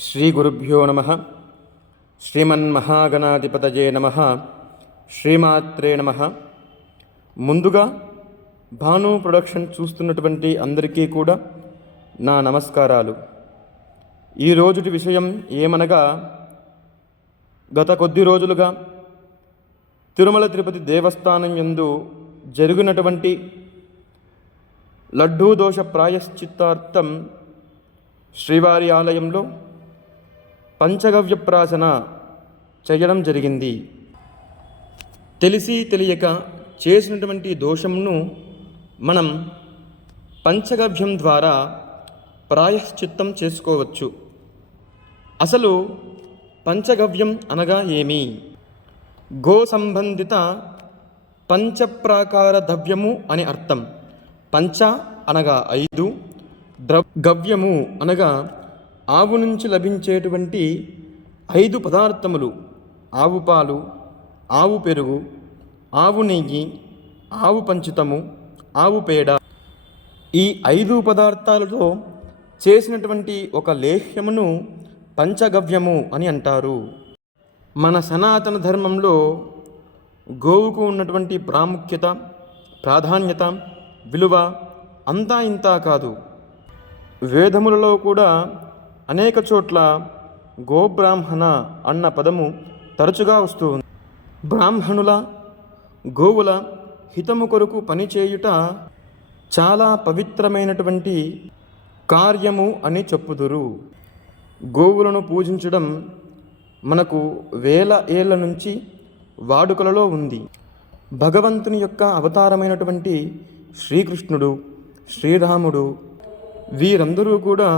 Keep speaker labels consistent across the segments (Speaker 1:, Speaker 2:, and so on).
Speaker 1: శ్రీగురుభ్యో నమ శ్రీమన్మహాగణాధిపతజే నమ శ్రీమాత్రే నమ ముందుగా భాను ప్రొడక్షన్ చూస్తున్నటువంటి అందరికీ కూడా నా నమస్కారాలు. ఈ రోజుటి విషయం ఏమనగా గత కొద్ది రోజులుగా తిరుమల తిరుపతి దేవస్థానం యందు జరిగినటువంటి లడ్డూ దోష ప్రాయశ్చిత్తార్థం శ్రీవారి ఆలయంలో పంచగవ్య ప్రాసన చేయడం జరిగింది. తెలిసి తెలియక చేసినటువంటి దోషంను మనం పంచగవ్యం ద్వారా ప్రాయశ్చిత్తం చేసుకోవచ్చు. అసలు పంచగవ్యం అనగా ఏమి? గో సంబంధిత పంచప్రాకార ద్రవ్యము అని అర్థం. పంచ అనగా ఐదు ద్ర గవ్యము అనగా ఆవు నుంచి లభించేటువంటి ఐదు పదార్థములు ఆవు పాలు ఆవు పెరుగు ఆవు నెయ్యి ఆవు పంచితము ఆవు పేడ. ఈ ఐదు పదార్థాలతో చేసినటువంటి ఒక లేహ్యమును పంచగవ్యము అని అంటారు. మన సనాతన ధర్మంలో గోవుకు ఉన్నటువంటి ప్రాముఖ్యత ప్రాధాన్యత విలువ అంతా ఇంతా కాదు. వేదములలో కూడా అనేక చోట్ల గోబ్రాహ్మణ అన్న పదము తరచుగా వస్తూ ఉంది. బ్రాహ్మణుల గోవుల హితము కొరకు పనిచేయుట చాలా పవిత్రమైనటువంటి కార్యము అని చెప్పుదురు. గోవులను పూజించడం మనకు వేల ఏళ్ళ నుంచి వాడుకలలో ఉంది. భగవంతుని యొక్క అవతారమైనటువంటి శ్రీకృష్ణుడు శ్రీరాముడు వీరందరూ కూడా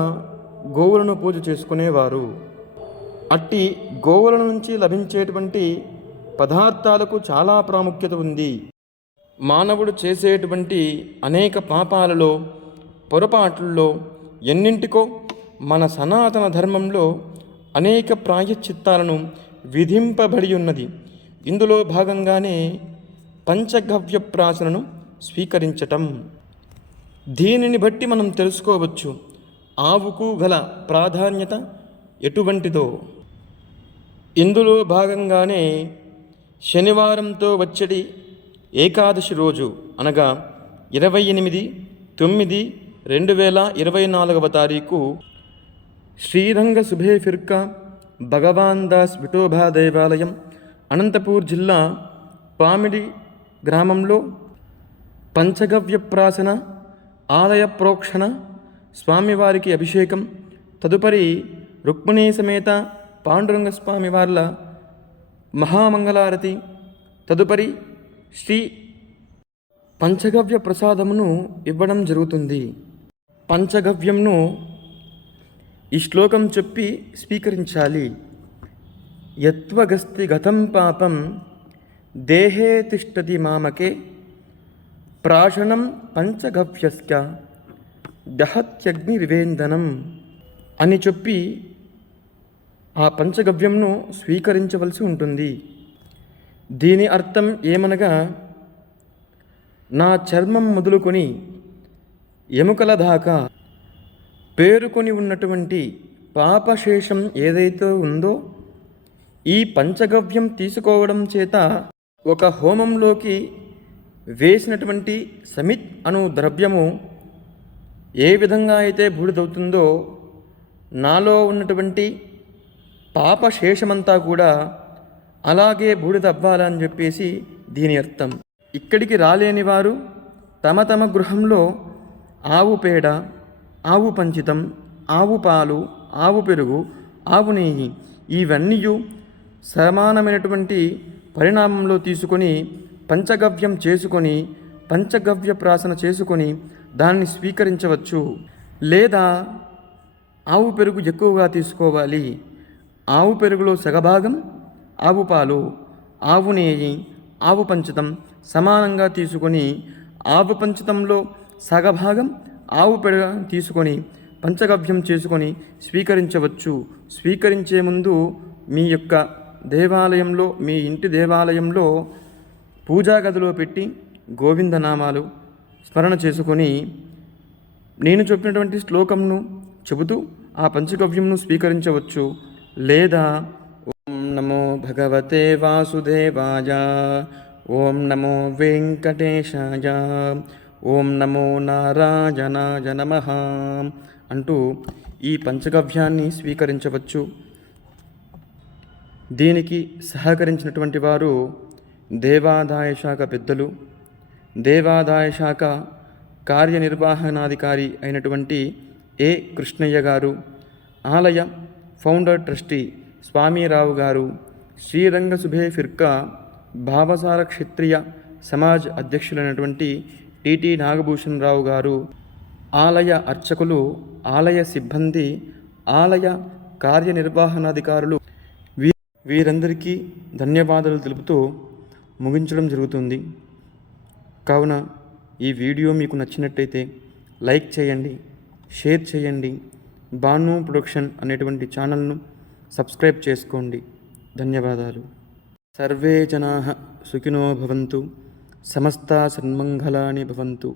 Speaker 1: గోవులను పూజ చేసుకునేవారు. అట్టి గోవుల నుంచి లభించేటువంటి పదార్థాలకు చాలా ప్రాముఖ్యత ఉంది. మానవుడు చేసేటువంటి అనేక పాపాలలో పొరపాట్లలో ఎన్నింటికో మన సనాతన ధర్మంలో అనేక ప్రాయశ్చిత్తాలను విధింపబడి ఉన్నది. ఇందులో భాగంగానే పంచగవ్య ప్రాసనను స్వీకరించటం. దీనిని బట్టి మనం తెలుసుకోవచ్చు. ఆవుకు గల ప్రాధాన్యత ఎటువంటిదో. ఇందులో భాగంగానే శనివారంతో వచ్చడి ఏకాదశి రోజు అనగా ఇరవై ఎనిమిది తొమ్మిది రెండు వేల ఇరవై నాలుగవ తారీఖు శ్రీరంగ సుభే ఫిర్కా భగవాన్ దాస్ విఠోబా దేవాలయం అనంతపూర్ జిల్లా పామిడి గ్రామంలో పంచగవ్య ప్రాసన ఆలయ ప్రోక్షణ స్వామివారికి అభిషేకం తదుపరి రుక్మిణీ సమేత పాండురంగ స్వామి వార్ల మహామంగళారతి తదుపరి శ్రీ పంచగవ్య ప్రసాదమును ఇవ్వడం జరుగుతుంది. పంచగవ్యంను ఈ శ్లోకం చెప్పి స్వీకరించాలి. యత్వగస్తి గతం పాపం దేహే తిష్టతి మామకే ప్రాశనం పంచగవ్యస్య. దహత్యగ్ని వివేందనం అని చెప్పి ఆ పంచగవ్యంను స్వీకరించవలసి ఉంటుంది. దీని అర్థం ఏమనగా నా చర్మం మొదలుకొని ఎముకల దాకా పేరుకొని ఉన్నటువంటి పాపశేషం ఏదైతే ఉందో ఈ పంచగవ్యం తీసుకోవడం చేత ఒక హోమంలోకి వేసినటువంటి సమిత్ అను ద్రవ్యము ఏ విధంగా అయితే బూడిదవుతుందో నాలో ఉన్నటువంటి పాప శేషమంతా కూడా అలాగే బూడిద అవ్వాలని చెప్పేసి దీని అర్థం. ఇక్కడికి రాలేని వారు తమ తమ గృహంలో ఆవు పేడ ఆవు పంచితం ఆవు పాలు ఆవు పెరుగు ఆవు నెయ్యి ఇవన్నీ సమానమైనటువంటి పరిణామంలో తీసుకొని పంచగవ్యం చేసుకొని పంచగవ్య ప్రాసన చేసుకొని దాన్ని స్వీకరించవచ్చు. లేదా ఆవు పెరుగు ఎక్కువగా తీసుకోవాలి. ఆవు పెరుగులో సగభాగం ఆవు పాలు ఆవు నెయ్యి ఆవు పంచతం సమానంగా తీసుకొని ఆవు పంచతంలో సగభాగం ఆవు పెరుగు తీసుకొని పంచగవ్యం చేసుకొని స్వీకరించవచ్చు. స్వీకరించే ముందు మీ యొక్క దేవాలయంలో మీ ఇంటి దేవాలయంలో పూజా గదిలో పెట్టి గోవిందనామాలు స్మరణ చేసుకొని నేను చెప్పినటువంటి శ్లోకంను చెబుతూ ఆ పంచగవ్యంను స్వీకరించవచ్చు. లేదా ఓం నమో భగవతే వాసుదేవాయ ఓం నమో వెంకటేశాయ ఓం నమో నారాయణాయ నమ అంటూ ఈ పంచగవ్యాన్ని స్వీకరించవచ్చు. దీనికి సహకరించినటువంటి వారు దేవాదాయ శాఖ పెద్దలు దేవాదాయ శాఖ కార్యనిర్వహణాధికారి అయినటువంటి ఏ కృష్ణయ్య గారు ఆలయ ఫౌండర్ ట్రస్టీ స్వామిరావు గారు శ్రీరంగ సుభే ఫిర్కా భావసార క్షత్రియ సమాజ్ అధ్యక్షులైనటువంటి టిటి నాగభూషణ్ రావు గారు ఆలయ అర్చకులు ఆలయ సిబ్బంది ఆలయ కార్యనిర్వహణాధికారులు వీ వీరందరికీ ధన్యవాదాలు తెలుపుతూ ముగించడం జరుగుతుంది. కావున ఈ వీడియో మీకు నచ్చినట్టయితే లైక్ చేయండి షేర్ చేయండి. బాను ప్రొడక్షన్ అనేటువంటి ఛానల్ను సబ్స్క్రైబ్ చేసుకోండి. ధన్యవాదాలు. సర్వే జనా సుఖినో భవంతు సమస్త సన్మంగళాని భవంతు.